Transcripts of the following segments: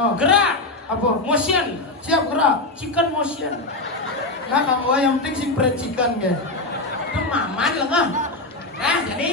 Gerak. Apa? Motion. Siap gerak. Chicken motion. Nah kamu yang penting sing fried chicken ke. Itu maman lah kan. Nah jadi.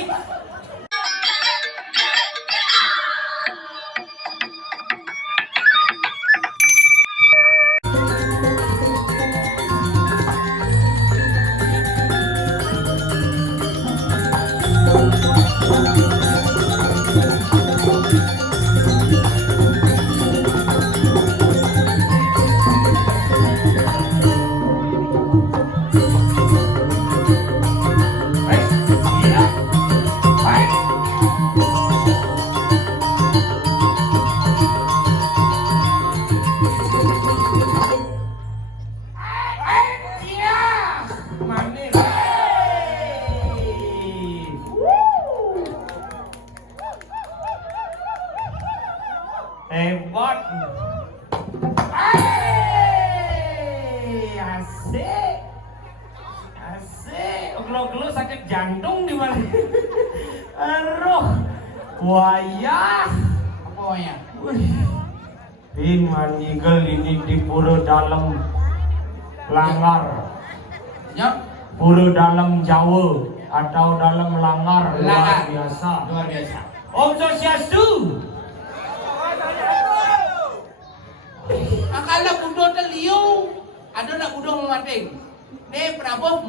Hebat. Asik. Asik. Gelo-gelo sakit jantung di mana? Aduh. Wayah. Apa ya? Bin manigel ini di pura dalam Langgar. Ya. Pura dalam Jawa atau dalam Langgar luar biasa. Luar biasa. Om Swastiastu. Akala budo na liu, ada nak budo memating. Ne Prabowo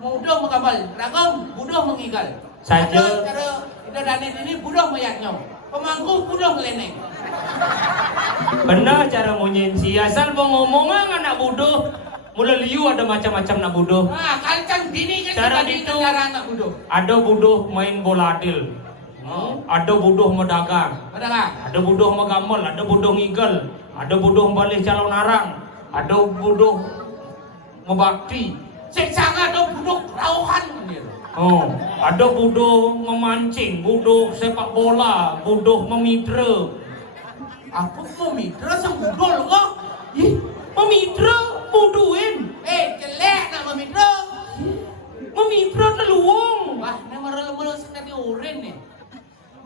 mudo mengabal, ragam budo mengigal. Saja. Cara itu dani ini budo mayatnya. Pemangku budo meleneng. Benar cara ngunyin asal mau ngomong anak bodoh. Mula liu ada macam-macam nak bodoh. Ah, kalcang dini kan Cara sebagai itu. negara anak budo. Ada bodoh main bola adil. Ada bodoh medagang. Ada kan? Ada bodoh megamel, ada bodoh ngigel, ada bodoh balik calon arang, ada bodoh membakti. Seksanga ada budo rauhan gitu. Oh, ada bodoh memancing, bodoh sepak bola, bodoh memitra. Apa mau mitra sembudol kok? Ih, memitra bodohin. Jelek nak memitra. Memitra teluung. Wah, ini merel-merel sekali urin nih.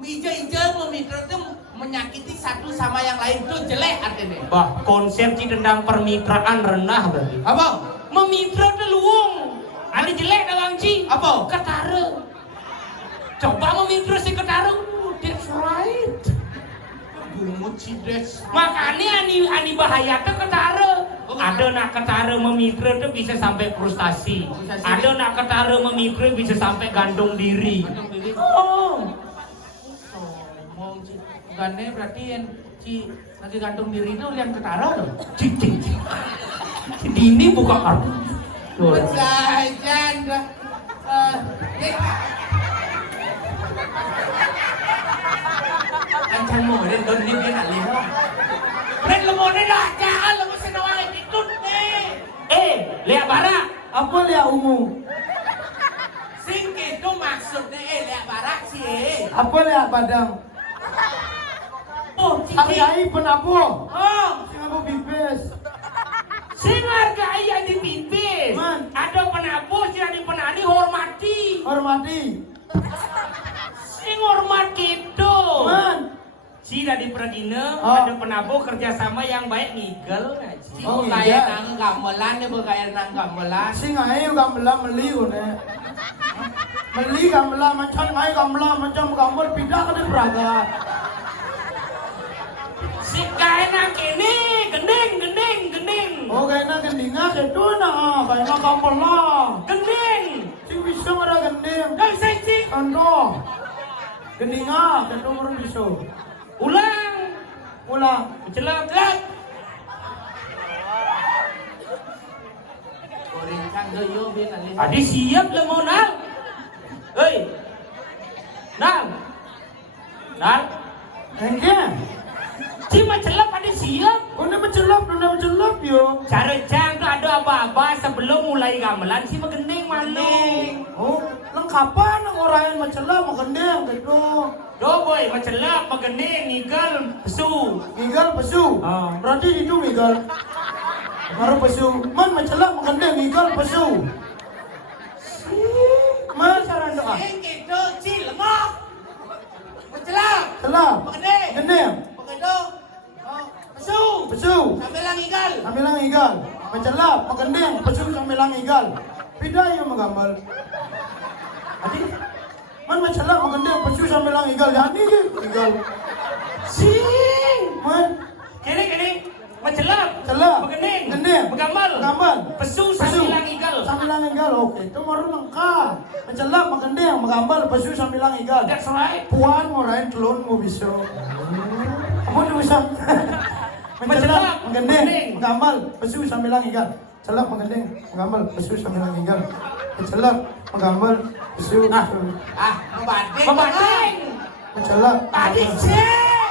Ija-ija memitra itu menyakiti satu sama yang lain itu jelek artinya. Bah, konsepsi tentang permitraan rendah berarti. Apa? Memitra teluung. Ada jelek dah bang Ci. Apa? Ketara. Coba memitra si ketara. That's right. Bumut cides. Makanya ani bahaya tuh ketara. Ada nak ketara memitra tuh bisa sampai frustasi. Ada nak ketara memitra bisa sampai gantung diri. Oh. Ngomong Ci. Gane berarti yang Ci lagi gantung diri itu yang ketara tuh. Cik. Ini bukan art. Bejajan dah. Anh ngồi lên đơn đi viên hẳn liền không? Lên là một đây là cha là một xe nào ai đi tút đi. Lihat bara. Apa lihat ungu? Xin kể tôi mặc sụt đây lẹ bà rác gì ấy. Apa lihat padang? Ồ, chị Hargai penabuh. Ồ, Sing apa bibis? Sing hargai yang dipimpin. Man. Ada penabuh yang dipenari hormati. Hormati. Sing hormat gitu. Man. Si dari Pradina Oh. ada penabuh kerjasama yang baik nigel ngaji. chị Oh, có iya. kaya nang gamelan dia berkaya nang gamelan. Sing ae gamelan meli une. Meli gamelan macam ae gamelan macam gambar pindah ke Praga. Si kaena kini gending. Oh kayaknya gendinga itu nah kayaknya gamelan. Gending. Sing bisa ada gending. Kau say si. Ando. Gendinga itu orang bisa. Ulang. Pulang. Celap. Goreng kan doyo bin alih. Adi siap lah mau nal. Hei. Nal. Engke. Cuma celap adi siap. Udah mencelap yo. Cara jang tu ada apa-apa sebelum mulai gamelan si gending maling. Oh, lengkapan orang yang mencelap gending gitu. Do boy mencelap gending nigel pesu. Ngigal pesu. Ah. Berarti itu ngigal. Baru pesu. Man mencelap gending ngigal pesu. Man saran doa. Xin kể tôi chị là ngọc. Một celap. Celap. Gending. Gending. Pakai do. Masuk. pesu. Sambilang igal. Sambilang igal. Mencelap, mengending, pesu sambilang igal. Beda ya menggambal. Adik, man mencelap, mengending, pesu sambilang igal. Yani igal. Sing. Man, Kini. Mencelap. celap, Mengening. mengending, Menggambal. menggambal. Pesu sambilang igal. Sambilang igal, oke. Itu baru lengkap. Mencelap, mengending, menggambal, pesu sambilang igal. That's right. Puan ngurain telur mau bisa. Kamu tuh bisa. Mencelap, mengending, menggambal, pesu sambilang igal. Celap, mengending, menggambal, pesu sambilang igal. Mencelap, menggambal, pesu. Membanding. Membanding. Mencelap. Tadi sing.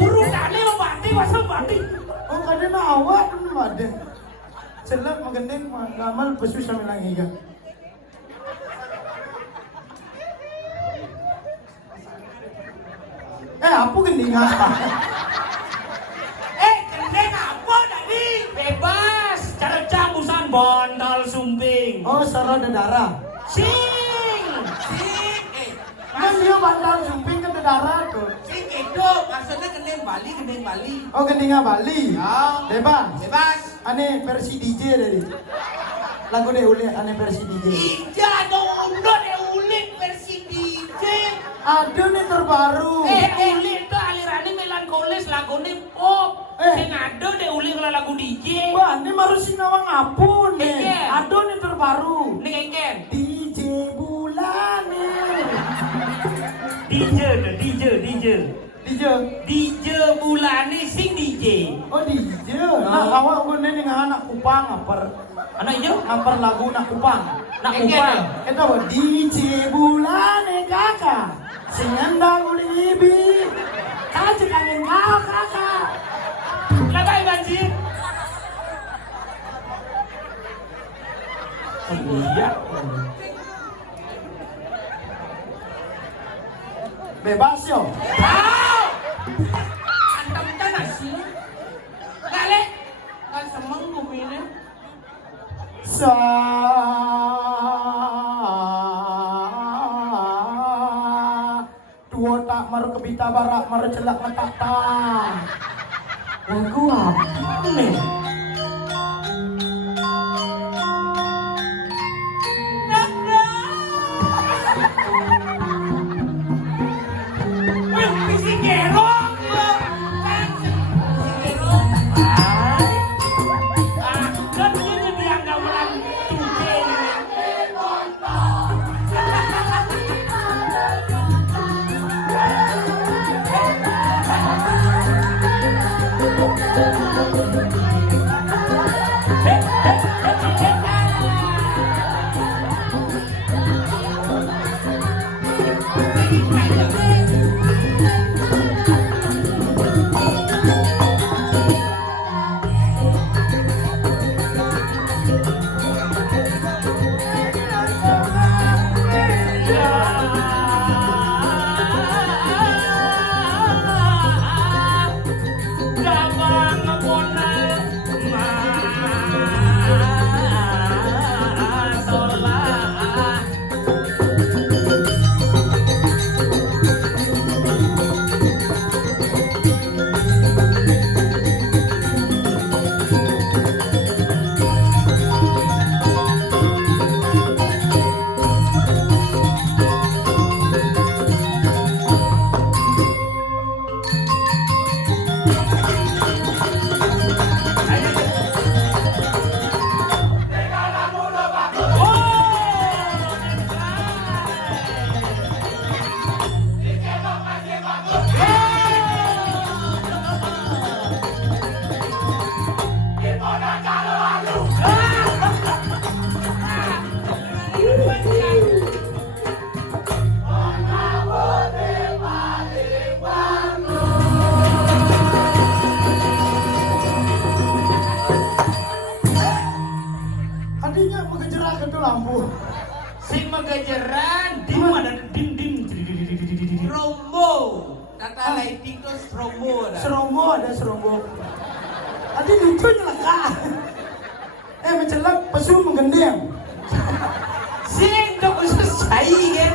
Urutannya membanding, masa membanding? Oh, kadang awak pun ada. Celap, mengending, menggambal, pesu sambilang igal. Apa gending apa? Gendeng apa tadi? Bebas. Cara cambusan bondol sumping. Oh, sarada darah. Sing. Kan dia bandar sumping ke darat tuh. Sing itu maksudnya gendeng Bali. Oh, gendingnya Bali. Ya. Bebas. Bebas. Aneh versi DJ dari. Lagu deh ulit aneh versi DJ. Ija dong udah deh ulit versi DJ. Ada nih terbaru. Uli itu alirannya melankolis, lagunya pop. Sing ada deh uli kalau lagu DJ. Wah, ini baru sinawang ngapun nih. Iya. Ada nih terbaru. Nih kengken. DJ bulan nih. DJ. DJ. Bulane sing DJ. Oh DJ. Nah, awak gue nih anak kupang ngapar. Anak iyo? Ngapar lagu nak kupang. Nak kupang. Itu apa? DJ bulan nih kakak. Singendang uli ibi. Kau kangen kau kakak. Lagai banjir. Iya. Bebas yo. Antam tanah sih. Kale. Kan semang kumine. Dua tak maru kebita barak maru celak metak tak. Lagu apa nih? lampu. Sing megajeran dim ada dim. Rombo. Tata lighting tuh serombo. Serombo ada serombo. Tadi lucunya lah kak. Mencelak pesu menggendeng. Sing tuh selesai kan.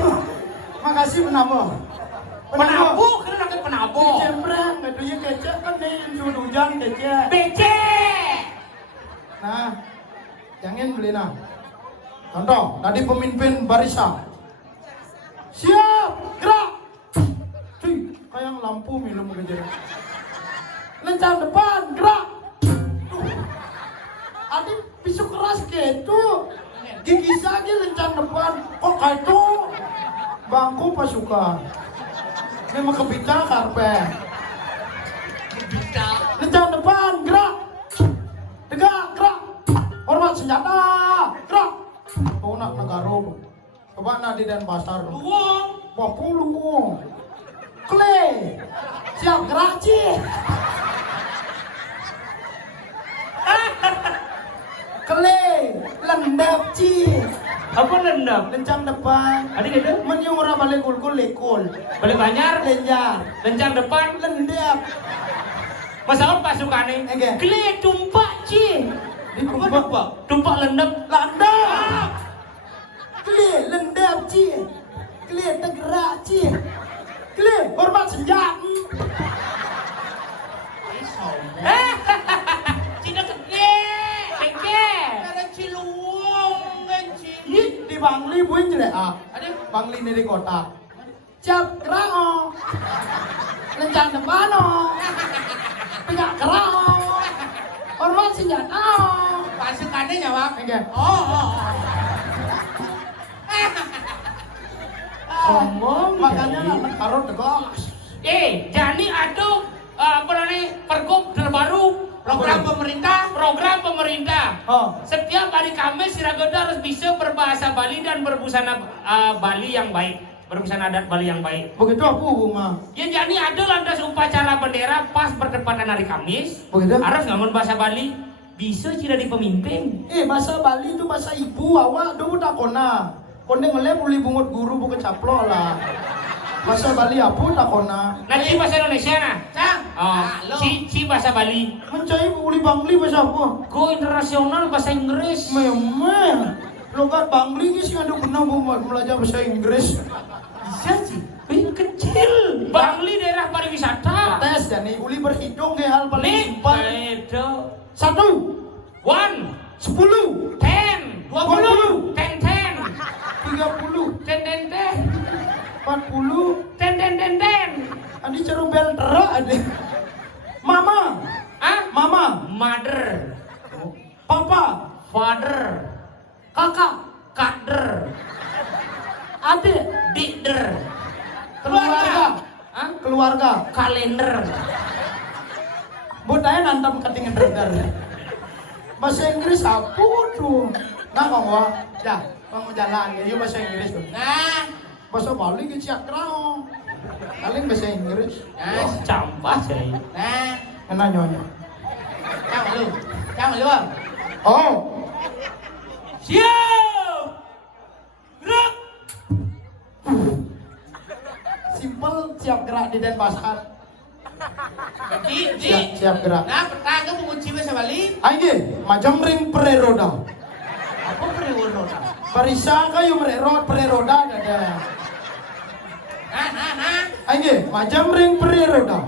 Makasih penabo. Penabu, kena pakai penabu. Prabowo. Cempreng, ngadunya kecek kan nih yang suruh hujan kecek. BC. Nah, jangan beli nah. Contoh, tadi pemimpin barisan. Siap, gerak. Cuy, kayak lampu minum kejar. Lencang depan, gerak. Adi pisau keras gitu. Gigi saja lencang depan. Kok kayak itu? Bangku pasukan. Memang kebita karpet. Bisa. Lencang depan, gerak. Tegak, gerak. Hormat senjata, gerak. Kau nak negara. Coba nak di Denpasar. Luwung. 20. Kle. Siap gerak, Ci. Kle. Lendap, Ci. Apa lendam? Lencang depan. Ada gitu? Menyung ora balik kulkul lekul. Balik Banjar, Lenjar. lencang depan, Lendap. masalah pasukannya. Oke. Kle tumpak Ci. Di kumpak. Tumpak lendam. Landap. Kle lendap, Ci. Kle tegrak, Ci. Kle hormat senjata. Cina gede. Beke. Ada Ciluwung kan Ci. Ih, di Bangli buin jelek ah. Ada Bangli ini di kota. Siap gerak oh. Lencang depan oh. Tegak gerak oh. Hormat senjata oh. pasukannya nyawak. Oke. Oh. Sombong. Makanya anak karot tegak. Jadi ada apa namanya pergub terbaru Program pemerintah. Oh. Setiap hari Kamis Siragoda harus bisa berbahasa Bali dan berbusana Bali yang baik, berbusana adat Bali yang baik. Begitu aku mah. Ya jadi ada lantas upacara bendera pas bertepatan hari Kamis. Begitu. Harus ngomong bahasa Bali. Bisa tidak di pemimpin. Bahasa Bali itu bahasa ibu awak dulu tak kona. Konde ngelep uli bungut guru bukan caplok lah. Bahasa Bali apa tak kona. Nanti bahasa Indonesia nah. Cang. Oh, Lo. si bahasa Bali. Mencari uli Bangli bahasa apa? Go internasional bahasa Inggris. Memang. Logat Bangli ini sih ada pernah belajar bahasa Inggris. Bisa sih. Kecil. Bangli daerah pariwisata. Tes dan uli berhitung ke hal paling Nih, simpel. itu. 1, 1, 10, 10, 20, 10, 30, 10, 40. 10. Adi ceru bel terak adi. Mama, Ah? mama, Mother, papa, father, kakak, kader, adik, dikder, keluarga, ah? keluarga. Kalender. Budaya nantam ketingin redar. Bahasa Inggris apa tuh? Nah kamu ya, kamu jalan ya bahasa Inggris tuh. Nah. Bahasa Bali kecil kerang. Paling bahasa Inggris. Oh, campah saya. Nah. Enak nyonya. Cang lu. Oh, Siap. Gerak. simpel siap gerak di Denpasar. Siap gerak. Nah, petang kamu mengunci bahasa Bali. Ayo, macam ring pereroda. Apa periwuran? Barisa kayu pereroda ada. Nah. Ayo, macam ring pereroda.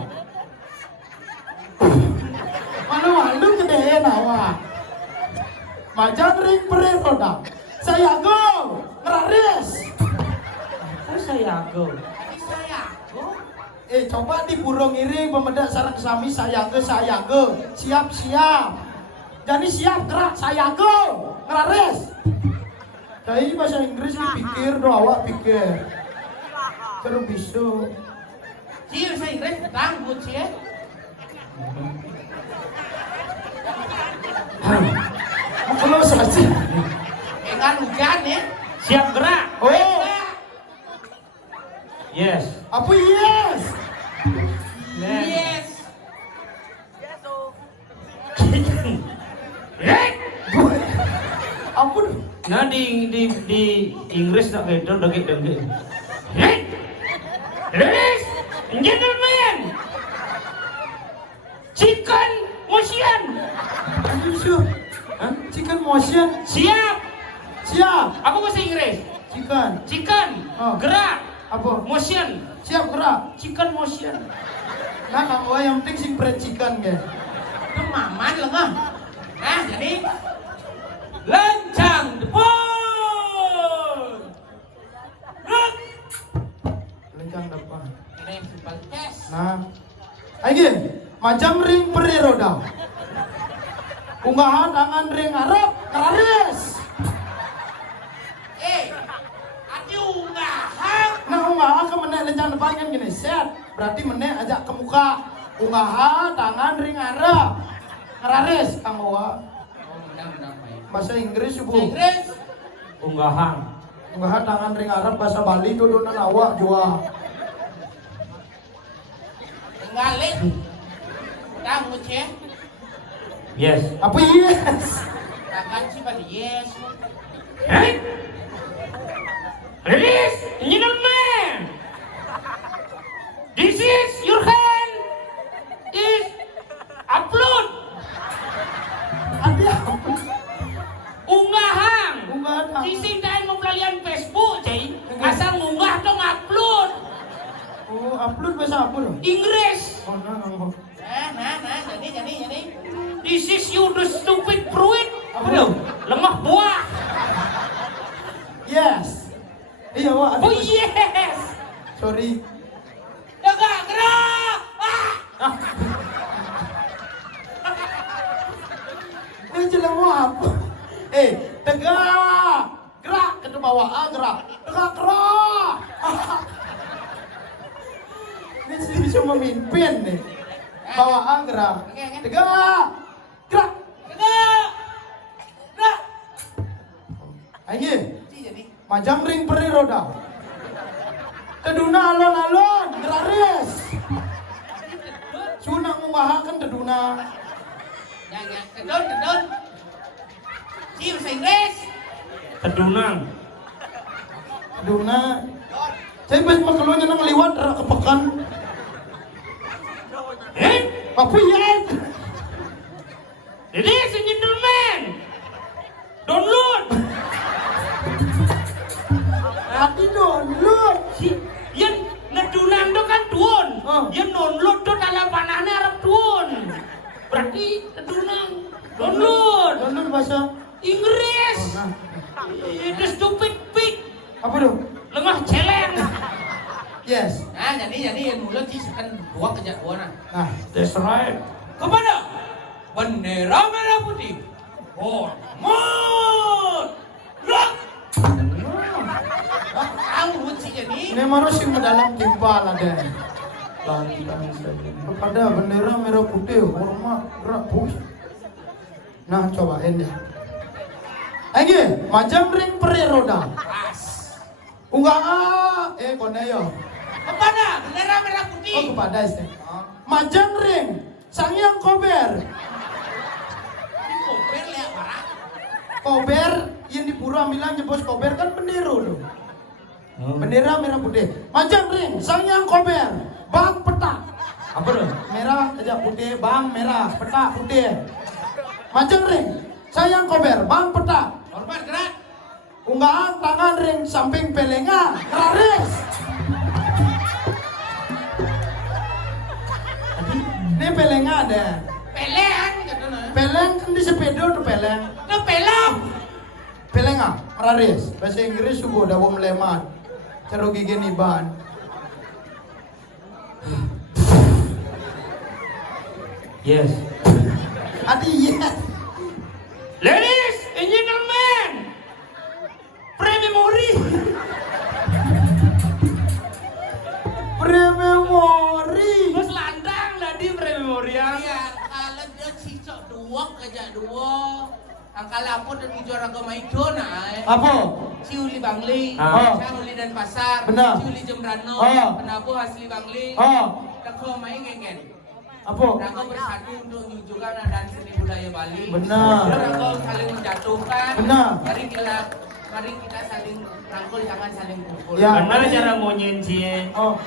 Malu gede nawa. Macam ring pereroda. Saya go ngeraris. Oh, saya go. Saya aku. Coba di burung iri pemedak sarang sami saya ke. Siap. Jadi siap gerak saya go ngeraris. Jadi bahasa Inggris ini pikir doa awak pikir. Terus bisa. Ci bahasa Inggris petang kunci ya. Kalau saja. Kan hujan ya. Siap gerak. Oh, Yes. apa yes? Yes. Ampun. Nah di Inggris tak gitu dengki. Ladies and gentlemen, chicken motion. Bisa. Hah? Chicken motion. Siap. Siap. Apa bahasa Inggris? Chicken. Chicken. Oh. Gerak. Apa? Motion. Siap gerak. Chicken motion. Nah, kamu yang penting sing percikan ge. Itu maman lengah. Nah, jadi lencang depon. Rek. Lencang depan. Ini yang simpel kes. Nah, lagi macam ring peri roda. Unggahan tangan ring Arab, keraris. Adi unggahan. Nah, unggahan ke menek lencang depan kan gini, set. Berarti menek ajak ke muka. Unggahan tangan ring Arab, keraris. Kang Owa. Oh, menang baik. Bahasa Inggris ibu. Inggris. Unggahan. Unggahan tangan ring Arab bahasa Bali itu donan awak jua. Tinggalin. Kamu cek. Yes. Apa yes? Takkan sih pada yes. Hey! Ladies and gentlemen, this is your hand is upload. Adi apa? Unggahan. Unggahan apa? Sisi dan mempelalian Facebook, cai. Asal ngunggah dong upload. Oh, upload bahasa apa dong? Inggris. Oh, nah. Nah, jadi. This is you the stupid fruit. Apa dong? Lemah buah. Yes. Iya, Wak. Oh yes. Sorry. Jaga gerak. Ini jelas mau apa? Tegak. Gerak ke bawah, gerak. Tegak, gerak. Ini sih bisa memimpin nih. Bawa gerak. Tegak. Gerak. Gerak. Gerak. Ayo. Jadi. Majam ring peri roda. Teduna alon-alon, geraris. Sunak membahakan teduna. Ya, kedon. Cium bahasa Inggris. Tedunang. Teduna. Saya pas makelunya nang liwat rak kepekan. Apa ya? Ladies and gentlemen, download. Hati download. Si, yang ngedunang do kan tuon. Oh. Yang download do dalam panahnya Arab tuon. Berarti ngedunang. Download. Download bahasa. Inggris. Oh, nah. The stupid pig. Apa dong? Lengah celeng. Yes. Nah, jadi yang mulut sih sekan dua kejak dua nah. Nah, That's right. Kepada bendera merah putih. Hormat. Rak. Tahu sih jadi. ini maros yang mendalam timpal ada. Kepada bendera merah putih, hormat, gerak pus. Nah, cobain deh. Lagi, macam ring peri roda. Pas. Unggah, koneyo. Kepada bendera merah putih. Oh, kepada istri. Majang ring, sangyang kober. Ini koper lihat marah. Kober, yang di pura bilang jebos kober kan bendera loh. Bendera merah putih. Majang ring, sangyang kober. Bang petak. Apa dong? Merah aja putih, bang merah, petak putih. Majang ring, sayang kober, bang petak. Hormat gerak. Unggahan tangan ring samping pelenga, keraris. Ini pelenga ada. Pelean gitu nah. Peleng kan di sepeda tuh peleng. Nah, pelang. Pelenga, keraris. Bahasa Inggris subuh dawa melemat. Caro gigi niban. Yes. Adi yes. Ladies and gentlemen, pre-memory. Pre-memory. Mas landang tadi pre-memory ya. Iya, kalau dia sisok dua kejak dua. Angka lapor dan juara agama itu nah. Apa? Ciuli Bangli, Ah. Ciuli dan Pasar, Benar. Ciuli Jembrano, Ah. Penabuh Asli Bangli, Oh, Teko main gengen. apa? Raga bersatu untuk menyujukan dan seni budaya Bali. Benar. Raga saling menjatuhkan. Benar. Mari kita saling rangkul, jangan saling pukul. Ya. Mana cara mau nyenci? Oh,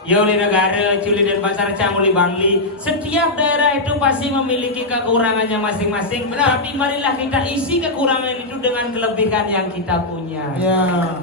Ya oleh negara, Culi dan Pasar Canguli Bangli. Setiap daerah itu pasti memiliki kekurangannya masing-masing. Tapi marilah kita isi kekurangan itu dengan kelebihan yang kita punya. ya.